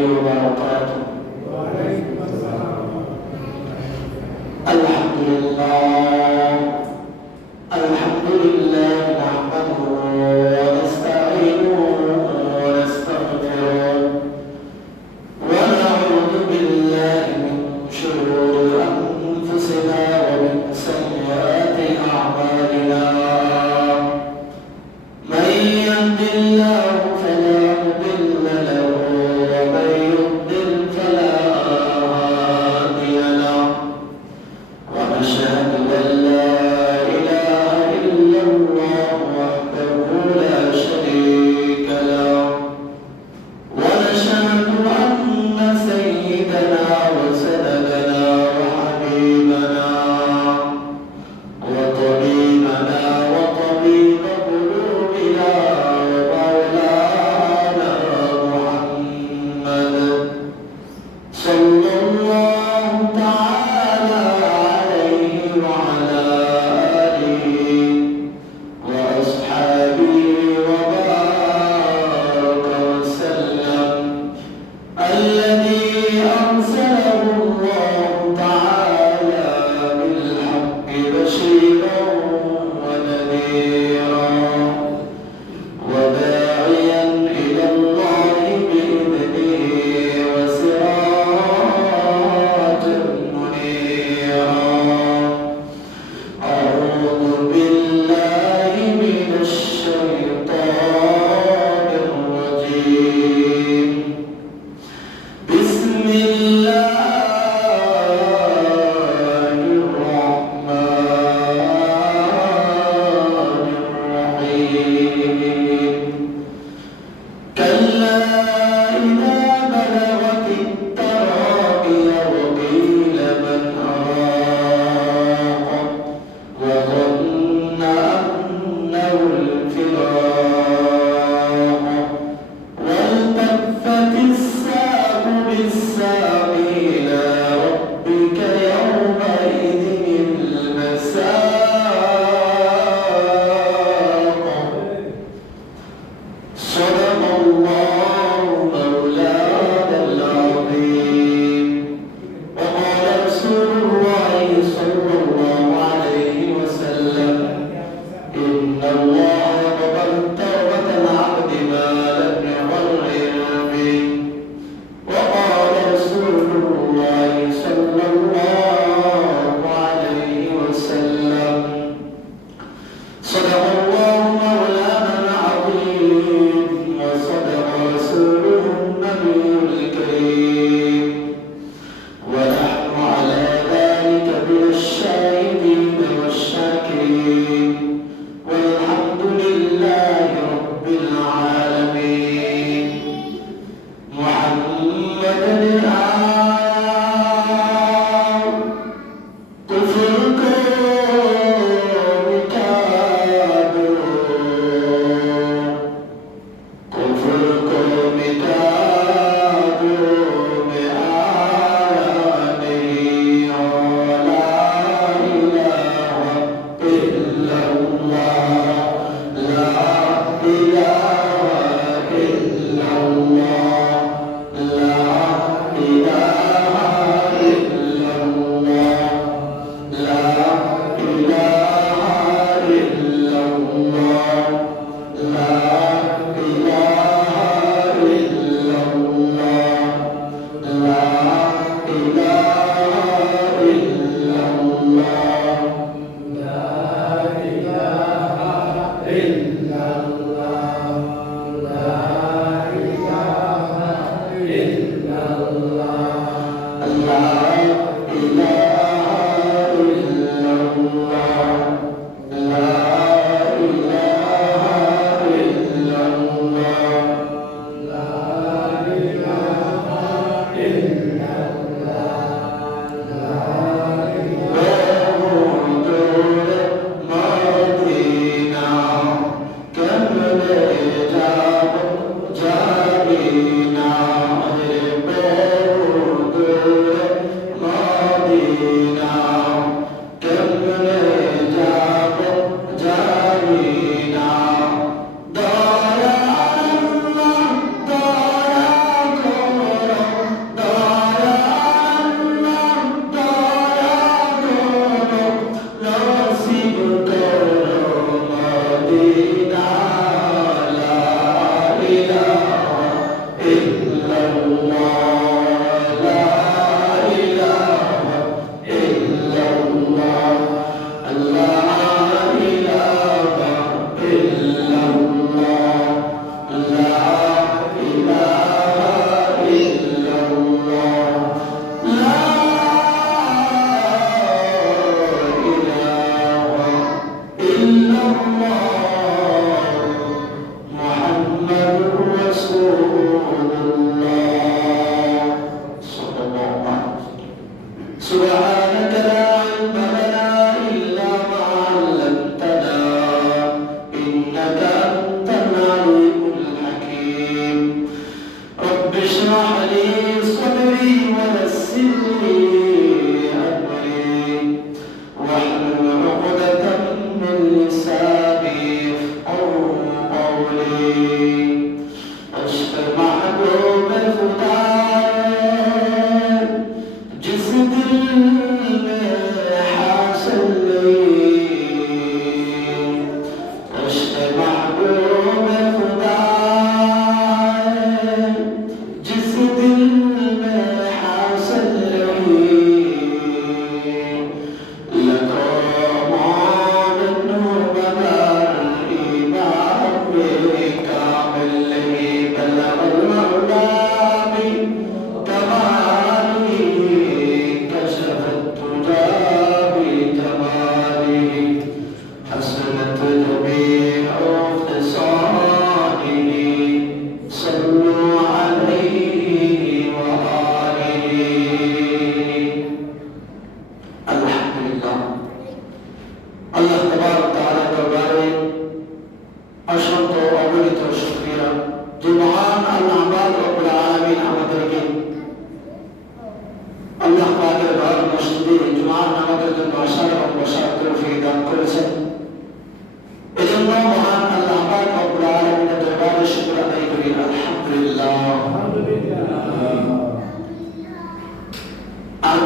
وبركاته. الحمد لله نحمده ونستعينه ونستغفره ونعوذ بالله من شرور أنفسنا ومن سيئات أعمالنا. من يهد الله فلا مضل له ومن يضلل فلا هادي له. ونشهد أن لا إله إلا الله وحده لا شريك له. ونشهد أن سيدنا وسندنا وحبيبنا وطبيبنا وطبيب قلوبنا ومولانا محمد صلى الله تعالى عليه وعلى آله وأصحابه وبارك وسلم، الذي أرسله الله تعالى بالحق بشيرا ونذيرا وداعيا إلى الله بإذنه وسراجا منيرا. أعوذ بالله من الشيطان الرجيم. بسم الله الرحمن الرحيم. كلا إذا بلغت التراقي وقيل من راق وظن أنه الفراق والتفت الساق بالساق إلى ربك يومئذ المساق. صدق الله مولانا العظيم. وقال رسول الله صلى الله عليه وسلم: إن الله يقبل توبة العبد ما لم يغرر به. وقال رسول الله صلى الله عليه وسلم: صدق الله مولانا العظيم وصدق رسوله النبي الكريم، ونحن على ذلك من الشاهدين والشاكرين، والحمد لله رب العالمين. محمد الآن كفر لا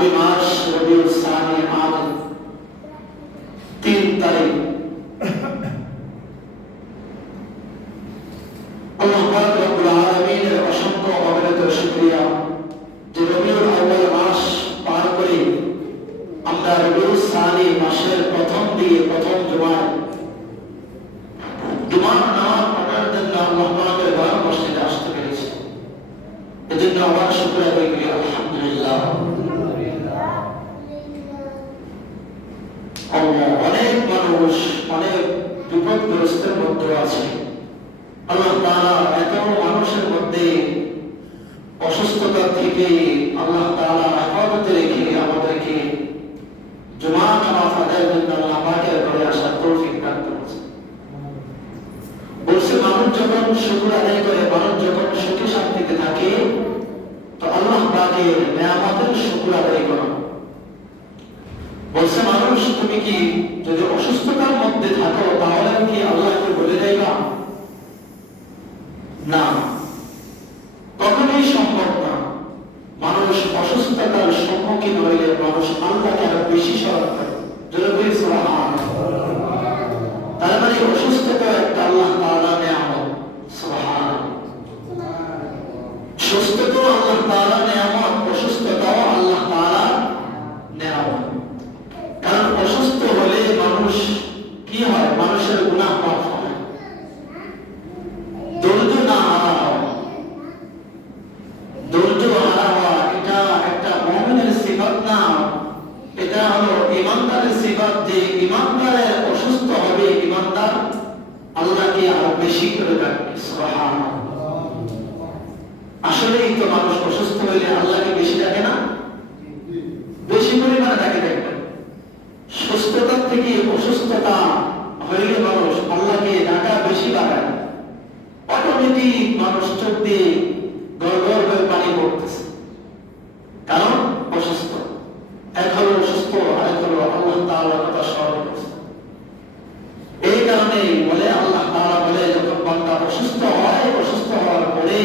আরবি মাস রবিউল সানি আজ 3 তারিখ। আল্লাহ পাক রব্বুল আলামিনের অসংখ্য অগণিত শুকরিয়া যে রবিউল আউয়াল মাস পার করে আমরা রবিউল সানি মাসের প্রথম দিয়ে প্রথম জুমার নামাজ পড়ার জন্য আল্লাহ পাকের ঘর মসজিদে আসতে পেরেছি। এজন্য আবার শুকরিয়া করি আলহামদুলিল্লাহ। অনেক মানুষ অনেক বিপদগ্রস্তের মধ্যে আছে। আল্লাহ তাআলা এত মানুষের মধ্যে অসুস্থতা থেকে আল্লাহ তাআলা হেফাজতে রেখে আমাদেরকে জুমা নামাজ আদায়ের জন্য আল্লাহ পাকের ঘরে আসার তৌফিক দান করেছেন। বলছে মানুষ যখন শুকর আদায় করে, মানুষ যখন সুখে শান্তিতে থাকে, তো আল্লাহ পাকের নেয়ামতের শুকর আদায় করো। বলছে মানুষ তুমি কি যদি অসুস্থতার মধ্যে থাকো তাহলে কি আল্লাহকে বলে যাইবা? না, কখনোই সম্ভব না। মানুষ অসুস্থতার সম্মুখীন হইলে মানুষ আল্লাহকে আরো বেশি স্মরণ করে। জোরে সুবহানাল্লাহ। তার মানে অসুস্থতা একটা আল্লাহ তাআলার নিয়ামত। সুবহানাল্লাহ। সুস্থতাও আল্লাহ তাআলার নিয়ামত, অসুস্থতাও আল্লাহ তাআলার নিয়ামত। কারণ অসুস্থ হলে মানুষ কি হয়? মানুষের গুনাহ মাফ হয়, ধৈর্য না হারা হয়। ধৈর্য হারা হওয়া এটা একটা মুমিনের সিফাত না, এটা হলো ঈমানদারের সিফাত। যে ঈমানদারের অসুস্থ হবে, ঈমানদার আল্লাহকে আরো বেশি করে ডাকবে। সুবহানাল্লাহ। আসলেই তো মানুষ অসুস্থ হইলে আল্লাহকে বেশি ডাকে না? বেশি পরিমাণে ডাকে। দেখবেন সুস্থতা থেকে অসুস্থতা হইলে মানুষ আল্লাহকে ডাকা বেশি লাগায়। অটোমেটিক মানুষ চোখ দিয়ে গড়গড় হয়ে পানি পড়তেছে, কারণ অসুস্থ। এক হলো অসুস্থ, আরেক হলো আল্লাহ তাআলার কথা স্মরণ করছে। এই কারণে বলে আল্লাহ তাআলা বলে যখন বান্দা অসুস্থ হয়, অসুস্থ হওয়ার পরে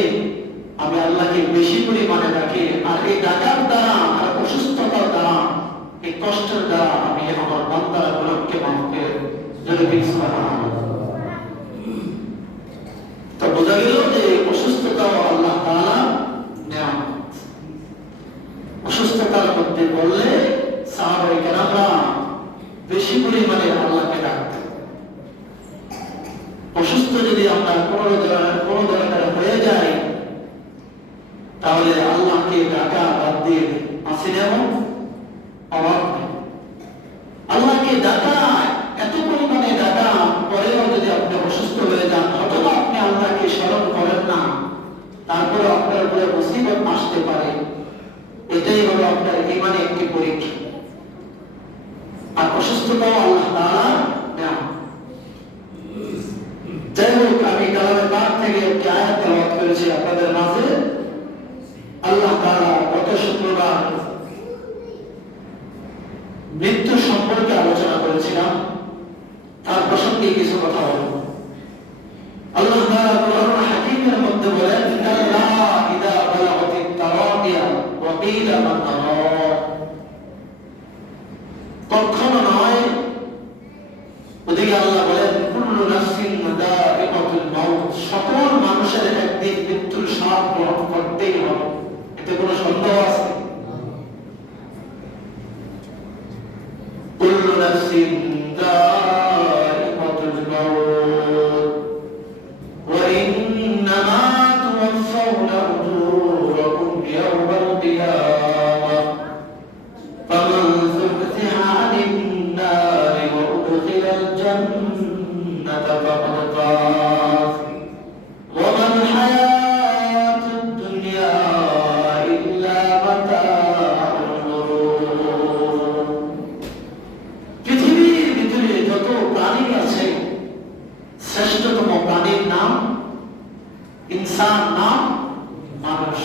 আমি আল্লাহকে বেশি পরিমাণে ডাকি। আর এই ডাকার দ্বারা আর অসুস্থতার দ্বারা এই কষ্টের দ্বারা আমি আমার বান্দার গুনাহকে মাফ করে দেব। তো বোঝা গেল যে অসুস্থতাও আল্লাহ তাআলা নিয়ামত। অসুস্থতার মধ্যে বললে সাহাবায়ে কেরামরা বেশি পরিমাণে আল্লাহকে ডাকতেন। অসুস্থ যদি আমরা কোনো ধরনের হয়ে যায় তাহলে আল্লাহকে ডাকা বাদ দিয়ে আসি না অভাব নেই। আল্লাহকে ডাকা, এত পরিমাণে ডাকা পরেও যদি আপনি অসুস্থ হয়ে যান অথবা আপনি আল্লাহকে স্মরণ করেন না, তারপরে আপনার উপরে মুসিবত আসতে পারে। এটাই হলো আপনার ঈমানের একটি পরীক্ষা। আর অসুস্থতাও আল্লাহ তাআলা নেন। যাই হোক, আমি কালামে পাক থেকে একটি আয়াত তেলাওয়াত করেছি আপনাদের মাঝে। আল্লাহ তাআলা গত শুক্রবার মৃত্যু সম্পর্কে আলোচনা করেছিলাম, তার প্রসঙ্গে কিছু কথা বলব। আল্লাহ তাআলা কোরআনুল হাকীমের মধ্যে বলেন, কাল্লা ইযা বালাগাতিত তারাকিয়া ওয়া কিলা মান রাক। কখনো নয়। ওদিকে আল্লাহ বলেন, কুল্লু নাফসিন যায়িকাতুল মাউত। সকল মানুষের একদিন মৃত্যুর স্বাদ গ্রহণ করতেই হবে। এতে কোনো সন্দেহ আছে? কুল্লু নাফসিন যায়িকাতুল মাউত ওয়া ইন্নামা তুওয়াফাউনা উজুরাকুম ইয়াওমাল কিয়ামাহ ফামান যুহজিহা আনিন নারি ওয়া উদখিলাল জান্নাতা ফাকাদ ফাজ ওয়া মাল হায়াতুদ দুনিয়া ইল্লা মাতাউল গুরুর। পৃথিবীর ভিতরে যত প্রাণী আছে, শ্রেষ্ঠতম প্রাণীর নাম ইনসান, নাম মানুষ।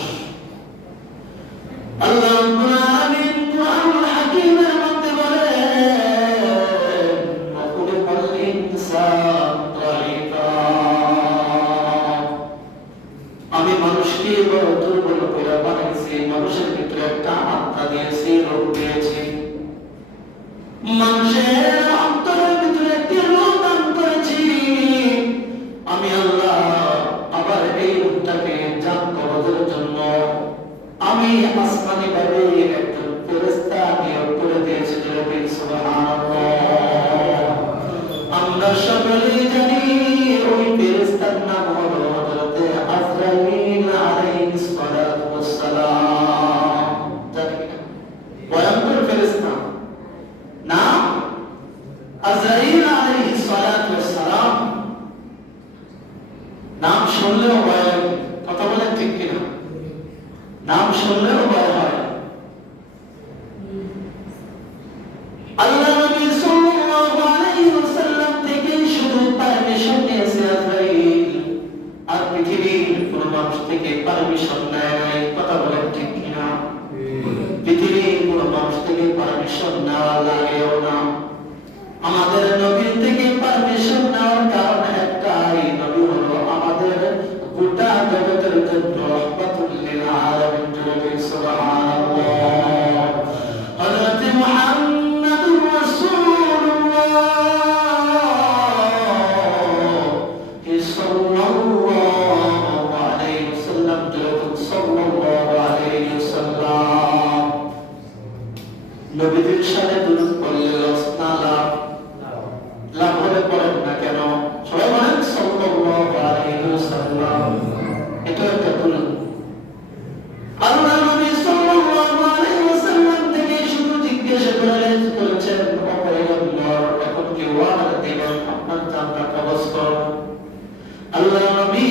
আল্লাহ রাব্বুল আলামিন কুরআনুল হাকীমের মধ্যে বলেন, ওয়াকুলিকাল ইনসান দাঈফা। আমি মানুষকে বড় দুর্বল করে বানাইছি, মানুষের ভিতরে একটা আত্মা দিয়েছি, রূহ আমি আসমানি ভাবে একজন ফেরেশতা নিয়োগ করে দিয়েছি। সুবহানাল্লাহ। আমরা সকলেই জানি ওই ফেরেশতার নাম হলো হযরতে আজরাইল আলাইহিস সালাতু ওয়াস সালাম। জানি না ভয়ঙ্কর ফেরেশতা নাম আজরাইল আলাইহিস সালাতু ওয়াস সালাম। নাম শুনলেও ভয় লাগে। কথা বলেন ঠিক কিনা? নাম শুনলেও ভয় হয়। আল্লাহ নবী সাল্লাল্লাহু আলাইহি ওয়াসাল্লাম থেকে শুধু পারমিশন নিয়েছে আজরাইল, আর পৃথিবীর কোন মানুষ থেকে পারমিশন নেয় নাই। কথা বলেন ঠিক কিনা? পৃথিবীর কোন মানুষ থেকে পারমিশন নেওয়া লাগেও না। আমাদের নবীর থেকে পারমিশন নেওয়ার কারণ একটাই, নবী হলো আমাদের গোটা জগতের জন্য রহমাতুল লিল আলামিন। সুবহানাল্লাহ। হযরত মুহাম্মদুর রাসূলুল্লাহ সাল্লাল্লাহু আলাইহি ওয়াসাল্লাম, সাল্লাল্লাহু আলাইহি ওয়াসাল্লাম। নবীর সাথে দুরূদ পড়লে লস না লাভ? লাভ হলে পড়েন না কেন? সবাই বলেন সাল্লাল্লাহু আলাইহি ওয়াসাল্লাম। এটা একটা দুরূদ। আল্লাহ নবী সাল্লাল্লাহু আলাইহি ওয়াসাল্লাম থেকে শুধু জিজ্ঞাসা করেছেন, ও পয়গম্বর, এখন কি ওয়াদা দিবেন আপনার জানটা কবজ করুন? আল্লাহ নবী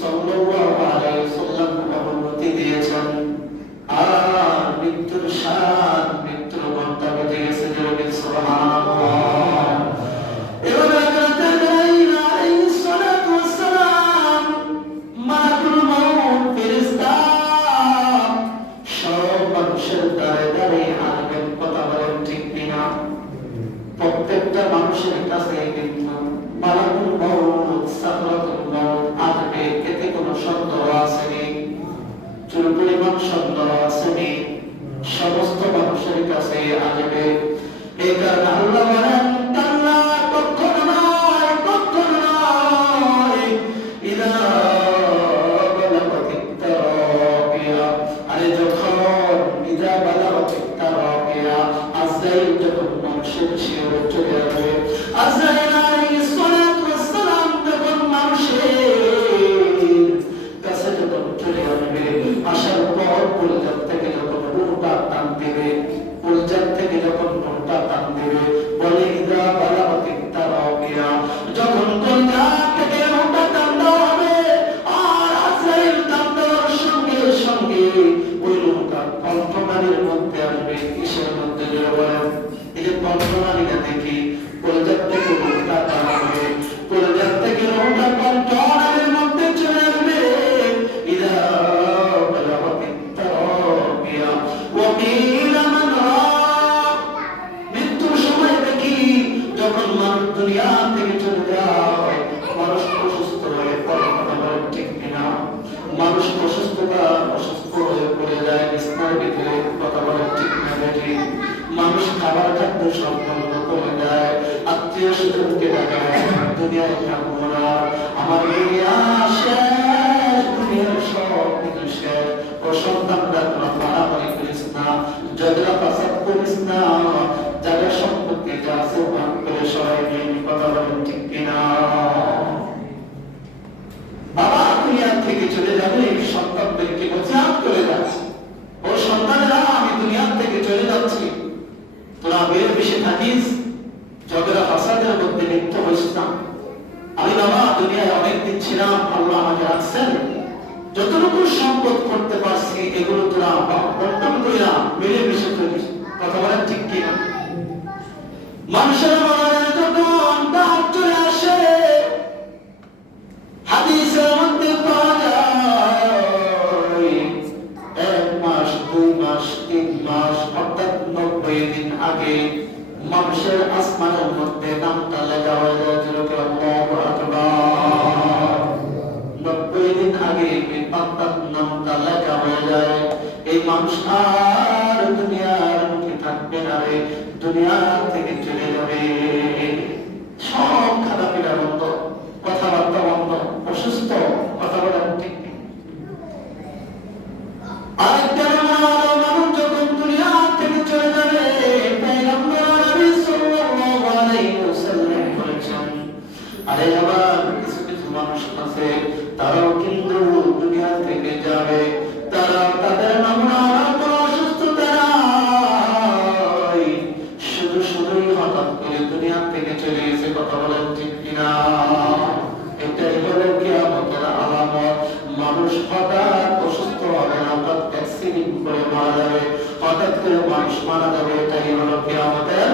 সাল্লাল্লাহু আলাইহি ওয়াসাল্লাম অনুমতি দিয়েছেন। আর মৃত্যুর স্বাদ, মৃত্যুর ঘন্টা বেজে গেছে। সুবহানাল্লাহ। এবার হযরত আজরাইল আলাইহিস সালাতু ওয়াস সালাম, মালাকুল মউত ফেরেশতা, সব মানুষের দ্বারে দ্বারে আসবেন। কথা বলেন ঠিক কিনা? প্রত্যেকটা মানুষের কাছে কিন্তু মালাকুল মউত, সাকরাতুল মউত আসবে। এতে কোনো সন্দেহ আসেনি, চুল পরিমাণ সন্দেহ আসেনি। সমস্ত মানুষের কাছে আসবে। এই কারণে আল্লাহ বলেন, কাল্লা, কখনো নয়, কখনো নয়। ইযা বালাগাতিত তারাকিয়া, আরে যখন ইযা বালাগাতিত তারাকিয়া, আজরাইল যখন মানুষের শিরে চলে যাবে, আজরাইল আলাইহিস সালাতু ওয়াস সালাম যখন মানুষের কাছে যখন চলে আসবে, আসার পর কলিজার থেকে যখন রূহটা টান দেবে, কলিজার থেকে যখন রূহটা টান দেবে, বলে ইযা বালাগাতিত তারাকিয়া, যখন কলিজা থেকে রূহটা টান দেওয়া হবে, আর আজরাইল টান দেওয়ার সঙ্গে সঙ্গে ওই রূহটা কণ্ঠনালীর মধ্যে আসবে। কিসের মধ্যে? বলেন। এই যে কণ্ঠনালীটা দেখি, কলিজার থেকে রূহটা টান হবে, কলিজার থেকে রূহটা কণ্ঠনালীর মধ্যে চলে আসবে। ইযা বালাগাতিত তারাকিয়া ওয়া কিলা মান রাক, মৃত্যুর সময় দেখি যখন মানুষ দুনিয়া থেকে চলে যায়, মানুষ অসুস্থ হয়ে পড়ে। কথা বলেন ঠিক কিনা? মানুষ অসুস্থ হয়ে পড়ে যায় বিছানার ভিতরে। কথা বলেন ঠিক না? বেঠিক? মানুষ খাবার খাদ্য সম্পন্ন করে যায়, আত্মীয় স্বজনকে ডাকায়, দুনিয়ায় থাকবো না, আমার দুনিয়া শেষ, দুনিয়ার সব কিছু শেষ। ও সন্তানরা কোনো মারামারি করিস না, ঝগড়া ফাসাদ করিস না, যাদের সম্পত্তি যা আছে ভাগ করে সবাই নিয়ে। কথা বলেন ঠিক কিনা? বাবা দুনিয়া থেকে চলে যাবে, সন্তানদেরকে বোঝান করে যাচ্ছে, ও সন্তানেরা আমি দুনিয়া থেকে চলে যাচ্ছি, তোরা বের বেশি থাকিস, ঝগড়া ফাসাদের মধ্যে লিপ্ত হইস না। আমি বাবা দুনিয়ায় অনেকদিন ছিলাম, আল্লাহ আমাকে রাখছেন, যতটুকু সম্পদ করতে পারছি এগুলো তোরা বন্টন করিয়া মিলে মিশে থাকিস। কথা বলেন ঠিক কিনা? মানুষের মনে যখন দাঁত চলে আসে, হাদিসের মধ্যে পাওয়া যায় 1 মাস, 2 মাস, 3 মাস, অর্থাৎ 90 দিন আগে মানুষের আসমানের মধ্যে নামটা লেখা হয়ে যায়। যেরকম আল্লাহু আকবার। 90 দিন আগে বান্দার নামটা লেখা হয়ে যায়। এই মানুষ আর দুনিয়ার মুখে থাকবে না রে, দুনিয়া থেকে চলে যাবে। সব খারাপিরা বন্ধ, কথাবার্তা বন্ধ, অসুস্থ, কথা বলা ঠিক নেই। অ্যাক্সিডেন্ট করে মারা যাবে, হঠাৎ করে মানুষ মারা যাবে, এটাই হলো কিয়ামতের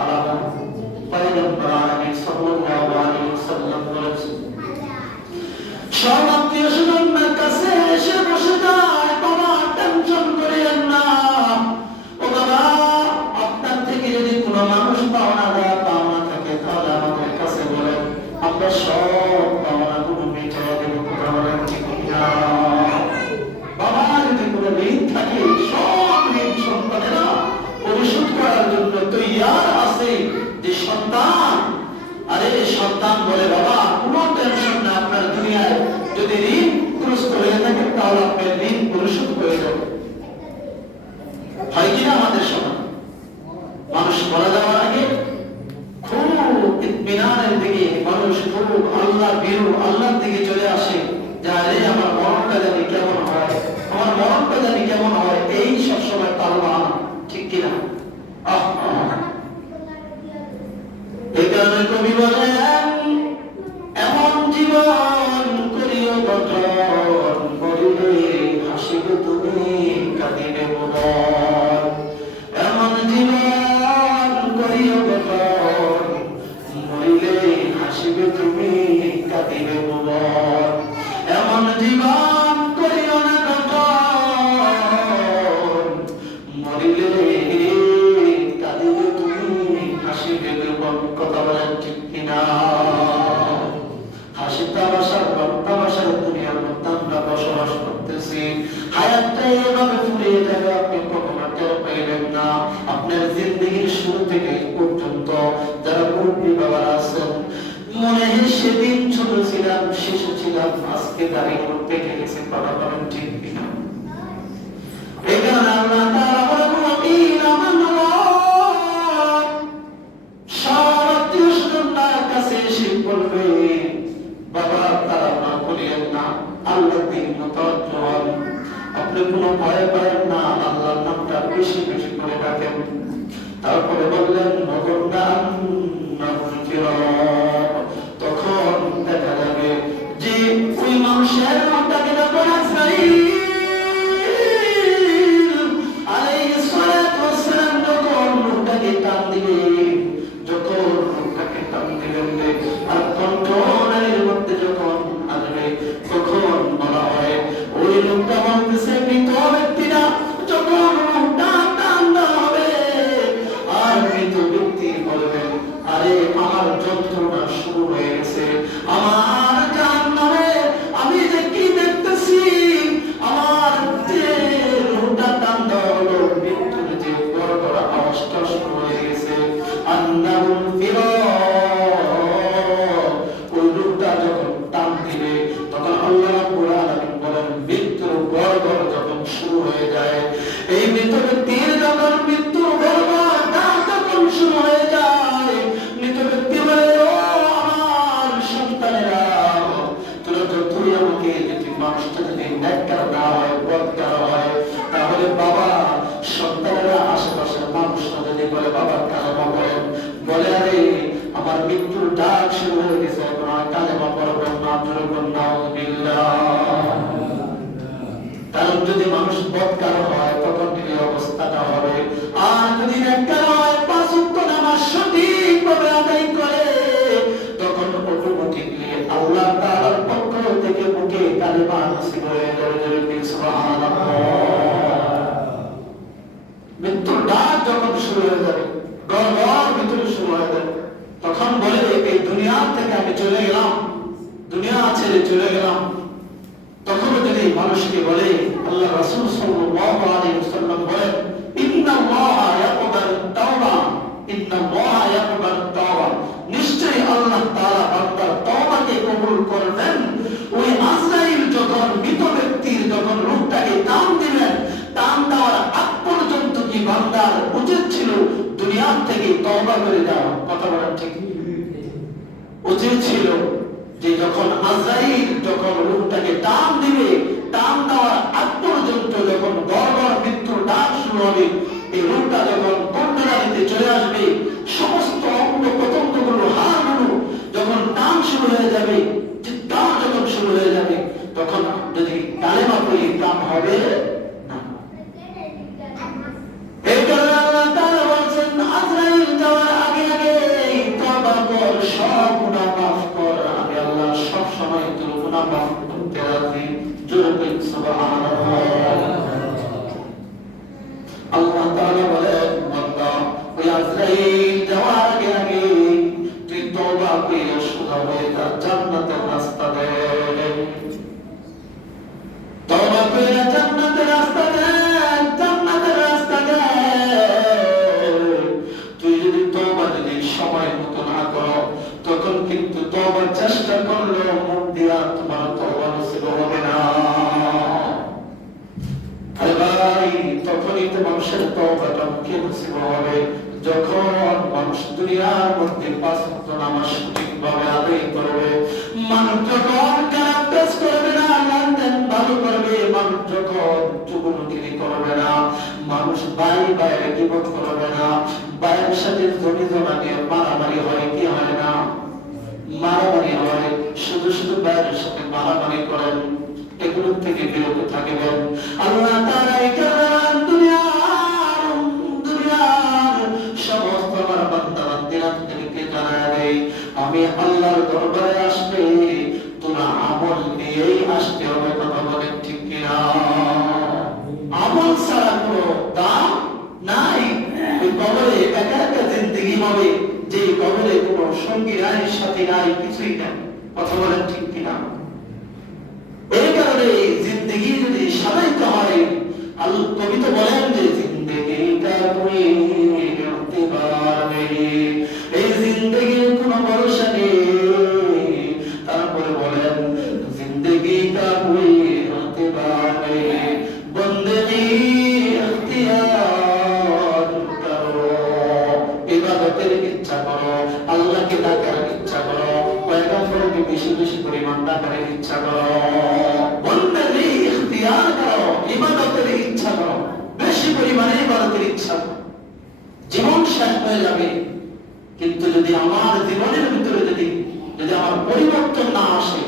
আলামত। পয়গম্বর আলামিন সাল্লাল্লাহু আলাইহি ওয়াসাল্লাম বলেছেন, সব আত্মীয় স্বজনের কাছে এসে বসে যায়, বাবা টেনশন করিয়েন না, ও বাবা আপনার থেকে যদি কোনো মানুষ পাওনা দেয় পাওনা থাকে তাহলে আমাদের কাছে বলেন, আমরা সব পাওনাগুলো মিটিয়ে দেব। কথা বলেন ঠিক না? বাবা যদি কোনো ঋণ থাকে সব ঋণ সন্তানেরা পরিশোধ করার জন্য তৈয়ার আছে। যে সন্তান, আরে সন্তান বলে বাবা কোনো টেনশন না, আপনার দুনিয়ায় যদি ঋণগ্রস্ত হয়ে থাকে তাহলে আপনার ঋণ পরিশোধ করে দেবে। হয় কিনা আমাদের সমাজ? মানুষ মারা যাওয়ার আগে খুব ইতমিনানের দিকে মানুষ খুব আল্লাহ বিরু আল্লাহর দিকে চলে আসে, যে আরে আমার মরণটা জানি কেমন হয়, আমার মরণটা জানি কেমন হয়, এই সবসময় তালবান। ঠিক কিনা? এই কারণে কবি বলেন, এমন জীবন করিও গঠন, করিলে হাসিবে তুমি কাঁদিবে মন। এমন জীবন করিও গঠন, মরিলে হাসিবে তুমি কাঁদিবে মন। এমন জীবন করিও না গঠন, মরিলে কাঁদিবে তুমি হাসিবে মন। কথা বলেন ঠিক কিনা? হাসি তামাশার তামাশার দুনিয়ার মধ্যে আমরা বসবাস করতেছি। হায়াতটা এভাবে ফুরিয়ে যাবে, আপনি কখনো টের পাইবেন না। আপনার জিন্দগির শুরু থেকে পর্যন্ত যারা মুরব্বী বাবা আছেন, মনে হয় সেদিন ছোট ছিলাম, শিশু ছিলাম, আজকে দাঁড়িয়ে করতে গেছি। কথা বলেন ঠিক কিনা? এই কারণে আল্লাহ তাআলা বলেন, ওয়াকিল আমানুল্লাহ, সব আত্মীয় স্বজনদের কাছে এসে বলবে, বাবা তারা না করিয়েন না, আল্লাহর দিন মুতাওয়াজ্জিহ হন, আপনি কোনো ভয় পাবেন না, আল্লাহর নামটা বেশি বেশি করে ডাকেন। তারপরে বললেন, তখন দেখা যাবে যে ওই মানুষের নামটাকে যখন আলাইহিস সালাতু ওয়াস সালাম যখন লোকটাকে টান দিবে, যখন লোকটাকে টান দিবেন আর কণ্ঠনালীর মধ্যে যখন আসবে, তখন বলা হয় ওই লোকটা বলতেছে মৃত ব্যক্তি না। যখন লোকটা টান দেওয়া হবে আর মৃত ব্যক্তি বলবেন, আরে আমার যন্ত্রণা শুরু হয়ে গেছে, আমার জাহান্নামে আমি যে কি দেখতেছি, আমার যে লোকটা টান দেওয়া হলো, মৃত্যুর যে বড় বড় আওয়াজটা শুরু হয়ে গেছে, আন্নাহুল ফিরাক, ওই লোকটা যখন টান দিবে তখন আল্লাহ রাব্বুল আলামিন বলেন, মৃত্যুর বড় বড় যখন শুরু হয়ে যায়, এই মৃত ব্যক্তির যখন মৃত্যুর বড় বড় ডাক যখন শুরু হয়ে যায়, মৃত ব্যক্তি বলে, ও আমার সন্তানেরা, তোরা যতই আমাকে যদি মানুষটা যদি নেককার না হয়, বদকার হয়, তাহলে বাবা সন্তানেরা আশেপাশের মানুষরা যদি বলে বাবা কালেমা পড়েন, বলে আরে আমার মৃত্যুর ডাক শুরু হয়ে গেছে, এখন আর কালেমা পড়বেন না, ধরবেন না, কারণ যদি মানুষ বদকার হয় তখন এই অবস্থাটা হবে। আর যদি নেককার হয়, পাঁচ ওয়াক্ত নামাজ সঠিকভাবে আদায় করে, তখন অটোমেটিকলি আল্লাহ তাআলার পক্ষ থেকে মুখে কালেমা নসিব হয়ে যাবে। সুবহানাল্লাহ। মৃত্যুর ডাক যখন শুরু হয়ে যাবে, গড়গড় ভিতরে শুরু হয়ে যাবে, তখন বলে এই দুনিয়া থেকে আমি চলে গেলাম, দুনিয়া ছেড়ে চলে গেলাম। তখন যদি মানুষকে বলে, আল্লাহ রাসূল সাল্লাল্লাহু আলাইহি ওয়াসাল্লাম বলেন, ইন্নাল্লাহা ইয়াকবালু তাওবা, ইন্নাল্লাহা ইয়াকবালু তাওবা, নিশ্চয়ই আল্লাহ তাআলা বান্দার তওবাকে কবুল করবেন। ওই আজরাইল যখন মৃত ব্যক্তির যখন রূহটাকে টান দিবেন, টান দেওয়ার আগ পর্যন্ত কি বান্দার উচিত ছিল দুনিয়া থেকে তওবা করে যাওয়া? কথা বলেন ঠিক? উচিত ছিল যে যখন আজরাইল যখন রূহটাকে টান দিবে, টান দেওয়ার আগ পর্যন্ত যখন গড়গড় মৃত্যুর ডাক শুরু হবে, এই রূহটা যখন কণ্ঠনালীতে চলে আসবে, সমস্ত অঙ্গ প্রত্যঙ্গগুলো, হাড়গুলো যখন টান শুরু হয়ে যাবে, চিৎকার যখন শুরু হয়ে যাবে, তখন যদি কালেমা পড়ি কাম হবে না। সুবহানাল্লাহ। আল্লাহ তাআলা বলেন, বান্দা ওই আজরাইল যাওয়ার আগে আগে তুই তওবা করে সোজা হয়ে তার জান্নাতের রাস্তা দে। তওবা করে জান্নাতের রাস্তা দে, জান্নাতের রাস্তা দে। তুই যদি তওবা যদি সময় মতো না করো, তখন কিন্তু তওবার চেষ্টা করলেও মুখ দিয়া তোমার তওবা নসিব হবে না। তখনই তো মানুষের তওবাটা মুখে নসিব হবে যখন মানুষ দুনিয়ার মধ্যে ৫ ওয়াক্ত নামাজ সঠিকভাবে আদায় করবে, মানুষ যখন খারাপ কাজ করবে না, লেনদেন ভালো করবে, মানুষ যখন চুগলখড়ি করবে না, মানুষ বাইরে গীবত করবে না, বাইরের সাথে জমি-জমা নিয়ে মারামারি হয় কি হয় না? মারামারি হয়। শুধু শুধু বাইরের সাথে মারামারি করেন, এগুলো থেকে বিরত থাকবেন। আল্লাহ তাআলা এই দুনিয়ার সমস্ত আমার বান্দা-বান্দীদেরকে জানায় দেয়, আমি আল্লাহর দরবারে আসলে তোমরা আমল নিয়েই আসতে হবে। কথা বলেন ঠিক কিনা? আমল ছাড়া কোনো দাম নাই। ওই কবরে একা একা জিন্দেগি হবে, যে কবরে কোনো সঙ্গী নাই, সাথী নাই, কিছুই নাই। কথা বলেন ঠিক কিনা? এই কারণে জিন্দেগি যদি সাজাইতে হয়, কবি তো বলেন যে জিন্দেগিটা কোই ইতিবার নেই, এই জিন্দেগির কোনো ভরসা নেই। তারপরে বলেন জিন্দেগিটা কোই ইতিবার নেই, বন্দেগি ইখতিয়ার করো, ইবাদতের ইচ্ছা করো, আল্লাহকে ডাকার ইচ্ছা করো, পয়গম্বরকে বেশি বেশি পরিমাণ ডাকার ইচ্ছা করো, বন্দেগি ইখতিয়ার করো, ইবাদতের ইচ্ছা করো, বেশি পরিমাণে ইবাদতের ইচ্ছা করো। জীবন শেষ হয়ে যাবে, কিন্তু যদি আমার জীবনের ভিতরে যদি আমার পরিবর্তন না আসে,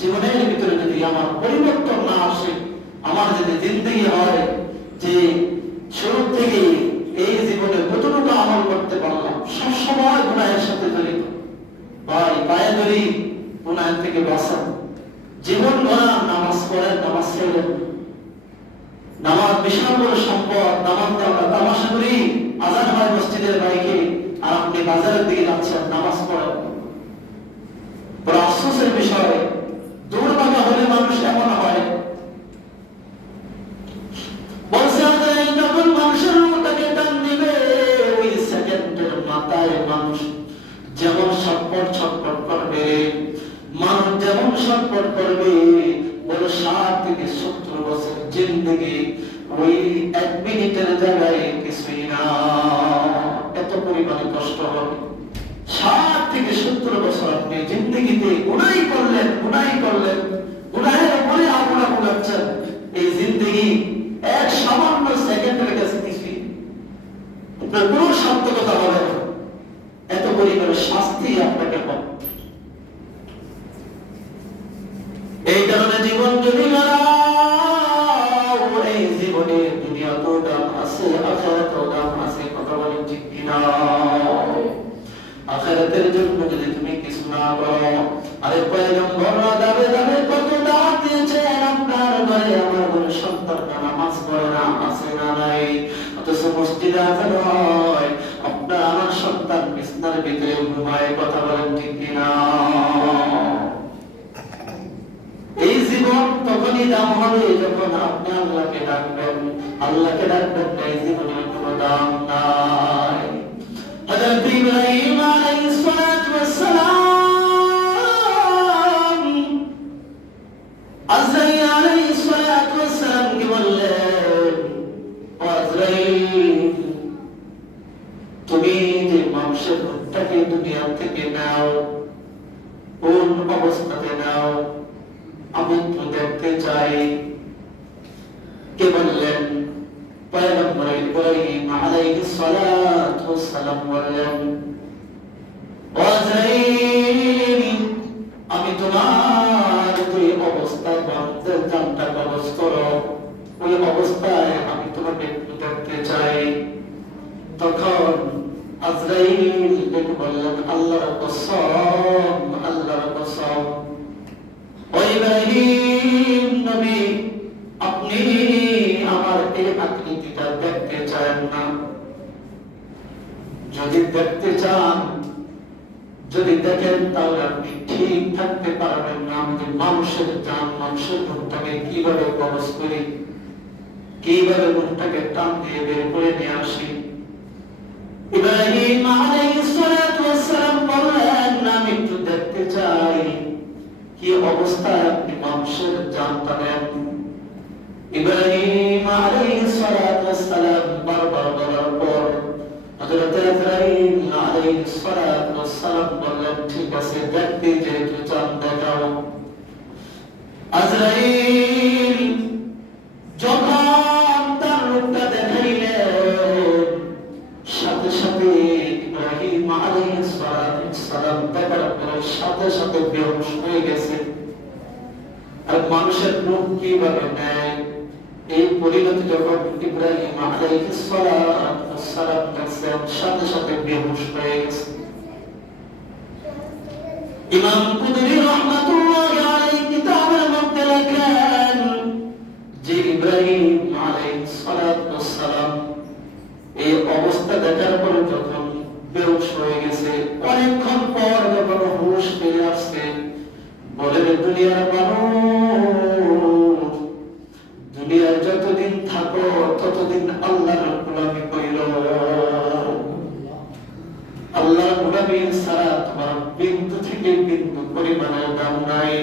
জীবনের ভিতরে যদি আমার পরিবর্তন না আসে, আমার যদি জিন্দেগি হয় যে শুরু থেকে এই জীবনে কতটুকু আমল করতে পারলাম, সবসময় গুনাহের সাথে জড়িত, ভাই পায়ে ধরি গুনাহ থেকে বাঁচান। জীবন ভরা নামাজ পড়েন, নামাজ ছেড়েন। নামাজ বিশাল বড় সম্পদ। নামাজকে আমরা তামাশা করি, আজান হয় মসজিদের বাইরে, আর আপনি বাজারের দিকে যাচ্ছেন, নামাজ পড়েন। বড় আফসোসের বিষয়, দুর্ভাগ্য হলে মানুষ এমন হয়। বলছে যখন মানুষের রূহটাকে টান দিবে, ওই সেকেন্ডের মাথায় মানুষ যেমন ছটফট ছটফট করবে, মানুষ যেমন ছটফট করবে, বড় ৬০ থেকে ৭০ বছর জিন্দেগি ওই ১ মিনিটের জায়গায় কিছুই না। এত পরিমাণে কষ্ট হবে। ৬০ থেকে ৭০ বছর আপনি জিন্দেগিতে গুনাহ করলেন, গুনাহের উপরে আগুন লাগাচ্ছেন। এই জিন্দেগি এক সামান্য সেকেন্ডের কাছে কিছুই, আপনার কোনো সার্থকতা হবে না। এত পরিমাণে শাস্তি আপনাকে হবে। এই কারণে জীবন যদি মারাও, এই জীবনে দুনিয়াতেও দাম আছে, আখিরাতেও দাম আছে। কথা বলেন ঠিক কিনা? আখিরাতের জন্য যদি তুমি কিছু না করো, আরে পয়গম্বররা দাবে দাবে কত দাওয়াত দিয়েছেন, আপনার ঘরে আমার ঘরে সন্তানরা নামাজ পড়ে না, আছে না নাই, অথচ মসজিদে আজান হয়, আপনার আমার সন্তান বিছানার ভিতরে ঘুমায়। কথা বলেন ঠিক কিনা? এই জীবন তখনই দাম হবে যখন আপনি আল্লাহকে ডাকবেন। আল্লাহকে ডাকবেন না, এই জীবনের কোনো দাম নাই। হযরত ইব্রাহিম আলাইহিস সালাতু ওয়াস সালাম আজরাইল আলাইহিস সালাতু ওয়াস সালাম কে বললেন, ও আজরাইল, তুমি যে মানুষের রূহটাকে দুনিয়া থেকে নাও, কোন অবস্থাতে নাও, আমি তো দেখতে চাই। কে বললেন? পয়গম্বর ইব্রাহিম আলাইহিস সালাতু ওয়াস সালাম বললেন, ও আজরাইল, আমি তোমার যে অবস্থায় বান্দার জানটা কবজ করো, ওই অবস্থায় আমি তোমাকে দেখতে চাই। তখন আজরাইল ডেকে বললেন, আল্লাহর কসম, আল্লাহর কসম, ও ইব্রাহিম নবী, আমার এই আকৃতিটা দেখতে চান না? যদি দেখতে চান, যদি দেখেন, তাহলে আপনি ঠিক থাকতে পারবেন না। আমি মানুষের জান, মানুষের মুখটাকে কিভাবে কবজ করি, কিভাবে মুখটাকে টান দিয়ে বের করে নিয়ে আসি। ইব্রাহিম আলাইহিস সালাতু ওয়াস সালাম বললেন, আমি একটু দেখতে চাই কি অবস্থায় আপনি মানুষের জানটা নেন। ইব্রাহিম আলাইহিস সালাতু ওয়াস সালাম বারবার বলার পর হযরত ইব্রাহিম আলাইহিস সালাতু ওয়াস সালাম বললেন, ঠিক আছে, দেখতে যেহেতু চান দেখাও। আজরাইল যখন তার রূপটা দেখাইলেন, সাথে সাথে ইব্রাহিম আলাইহিস সালাতু ওয়াস সালাম দেখার পর সাথে সাথে বেহুশ হয়ে গেছে। আর মানুষের রূপ কিভাবে নেয়, এই পরিণতি যখন ইব্রাহিম আলাইহিস সালাতু ওয়াস সালাম দেখছেন, সাথে সাথে বেহুশ হয়ে গেছে। ইমাম কুদরি রাহমাতুল্লাহি আলাইহি কিতাবের মধ্যে লেখেন যে ইব্রাহিম আলাইহিস সালাতু ওয়াস সালাম এই অবস্থা দেখার পর যখন বেহুশ হয়ে গেছে, অনেকক্ষণ পর যখন হুঁশ ফিরে আসছে, বলে, দুনিয়ার মানুষ, দুনিয়ার যতদিন থাকো ততদিন আল্লাহর গোলামি কইরো। আল্লাহর গোলামি ছাড়া তোমার বিন্দু থেকে বিন্দু পরিমাণের দাম নাই।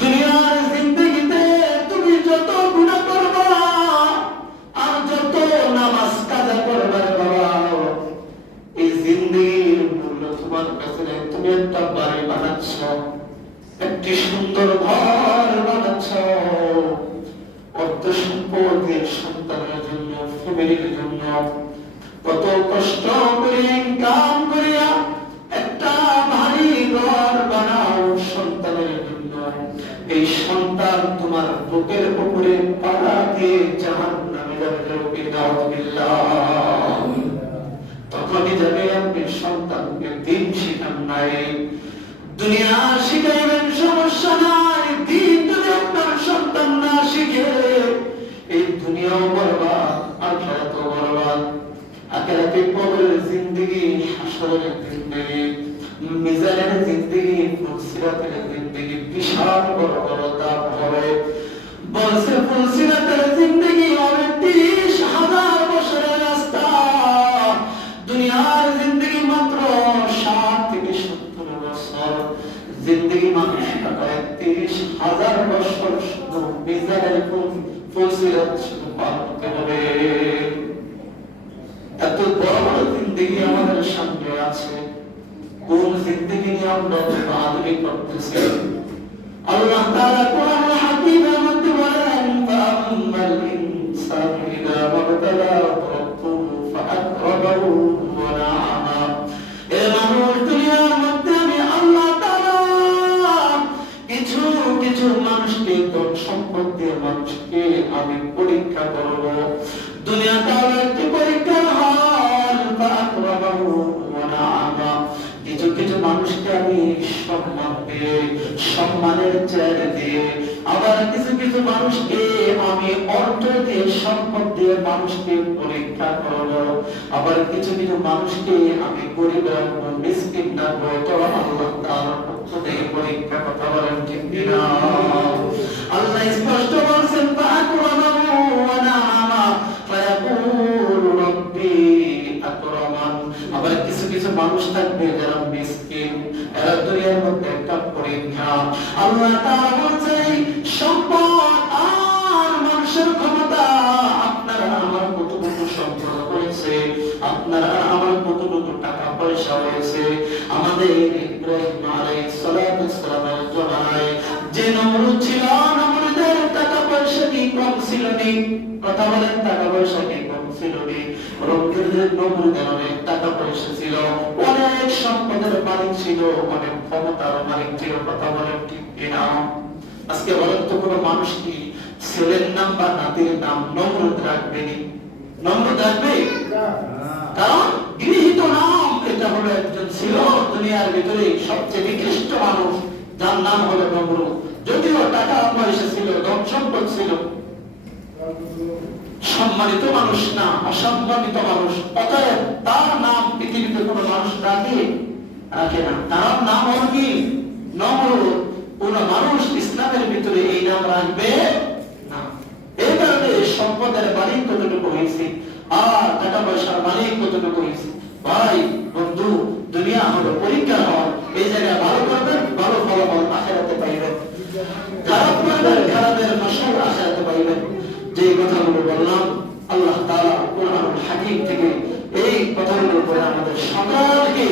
দুনিয়ার জিন্দেগিতে তুমি যত গুনাহ করবা আর যত নামাজ কাজা করবার বাবা, এই জিন্দেগির মূল্য তোমার কাছে নেই। তুমি একটা বাড়ি বানাচ্ছ, একটি সুন্দর ঘর বানাচ্ছ, অর্থ সম্পদের সন্তানের জন্য, ফ্যামিলির জন্য কত কষ্ট করে ইনকাম করিয়া একটা ভারী ঘর বানাও সন্তানের জন্য। এই সন্তান তোমার বুকের উপরে পাড়া দিয়ে জাহান্নামে যাবে, নাউযুবিল্লাহ। তখনই যাবে আপনি সন্তানকে দিন শিখান নাই। দুনিয়া শিখাইবেন সমস্যা নাই, দিন যদি আপনার সন্তান না শিখে, এই দুনিয়াও বরবাদ, আখিরাতও বরবাদ। আখিরাতে কবরের জিন্দেগি, হাসরের জিন্দেগি, মিজানের জিন্দেগি, ফুলসিরাতের জিন্দেগি বিশাল বড় বড় দাম হবে। বলছে ফুলসিরাতের জিন্দেগি হবে 30,000 বছরের রাস্তা, দুনিয়ার জিন্দেগি মাত্র 60 থেকে 70 বছর। জিন্দেগি মানুষ কাটায় 30,000 বছর শুধু মিজানের ফুলসিরাত শুধু পার হতে হবে। এত বড় বড় জিন্দেগি আমাদের সামনে আছে, কোন জিন্দেগি নিয়ে আমরা বাহাদুরি করতেছি? আল্লাহ তাআলা কোরআনুল হাকীমের মধ্যে বলেন, ফাআম্মাল ইনসানু ইযা মাবতালাহু রাব্বুহু ফাআকরামাহু ওয়া না'আমা। এ মানুষ, দুনিয়ার মধ্যে আমি আল্লাহ তাআলা কিছু কিছু মানুষকে, ধন সম্পদ দিয়ে মানুষকে আমি পরীক্ষা করব। দুনিয়াটা হলো একটি পরীক্ষার হল। ফাআকরামাহু ওয়া না'আমা, কিছু কিছু মানুষকে আমি সম্মান দিয়ে, সম্মানের চেয়ার দিয়ে, আবার কিছু কিছু মানুষকে আমি অর্থ দিয়ে, সম্পদ দিয়ে মানুষকে পরীক্ষা করব। আবার কিছু কিছু মানুষকে আমি গরিব রাখবো, মিসকিন রাখবো। এটা আল্লাহ তাআলার পক্ষ থেকে পরীক্ষা। কথা বলেন ঠিক কিনা? আল্লাহ স্পষ্ট বলছেন, ফাআকরামাহু ওয়া না'আমা ফায়াকুলু রাব্বি আকরামান। আবার কিছু কিছু মানুষ থাকবে যারা মিসকিন, এরা দুনিয়ার মধ্যে একটা পরীক্ষা। আল্লাহ তাআলা বলছেন, সম্পদ আর মানুষের ক্ষমতা, আপনারা আমার কতটুকু সম্পদ হয়েছে, আপনারা আমার কতটুকু টাকা পয়সা হয়েছে। আমাদের ইব্রাহিম আলাইহিস সালাতু ওয়াস সালামের জমানায় যে নমরুদ ছিল, নমরুদের টাকা পয়সা কি কম ছিল নি? কথা বলেন, টাকা পয়সা কি কম ছিল নি? নমরুদের অনেক টাকা পয়সা ছিল, অনেক সম্পদের মালিক ছিল, অনেক ক্ষমতার মালিক ছিল। কথা বলেন ঠিক কিনা? আজকে বলেন তো, কোনো মানুষ কি ছেলের নাম বা নাতির নাম নমরুদ রাখবে নি? নমরুদ রাখবে? কারণ গৃহীত নাম এটা হলো, একজন ছিল দুনিয়ার ভিতরে সবচেয়ে নিকৃষ্ট মানুষ, যার নাম হলো নমরুদ। যদিও টাকা পয়সা ছিল, ধন সম্পদ ছিল, সম্মানিত মানুষ না, অসম্মানিত মানুষ। অতএব তার নাম পৃথিবীতে কোনো মানুষ রাখে না। তার নাম হলো কি? নমরুদ। কোন মানুষ ইসলামের ভিতরে এই নাম রাখবে না। এই কারণে সম্পদের মালিক কতটুকু হয়েছে আর টাকা পয়সার মালিক কতটুকু হয়েছে। ভাই বন্ধু, দুনিয়া হলো পরীক্ষা হল। এই জায়গায় ভালো করবেন, ভালো ফলাফল আখিরাতে পাইবেন। খারাপ করবেন, খারাপের ফসল আখিরাতে পাইবেন। যে কথাগুলো বললাম, আল্লাহ তাআলা কোরআনুল হাকীম থেকে এই কথাগুলোর উপরে আমাদের সকলকে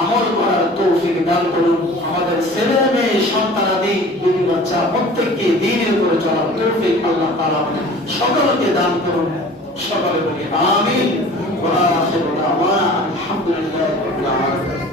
আমল করার তৌফিক দান করুন। আমাদের ছেলে মেয়ে সন্তানাদি বিবি বাচ্চা প্রত্যেককে দ্বীনের উপরে চলার তৌফিক আল্লাহ তাআলা সকলকে দান করুন। সকলে বলি আমিন। ওয়া আখিরু দাওয়ানা আলহামদুলিল্লাহি রাব্বিল আলামিন।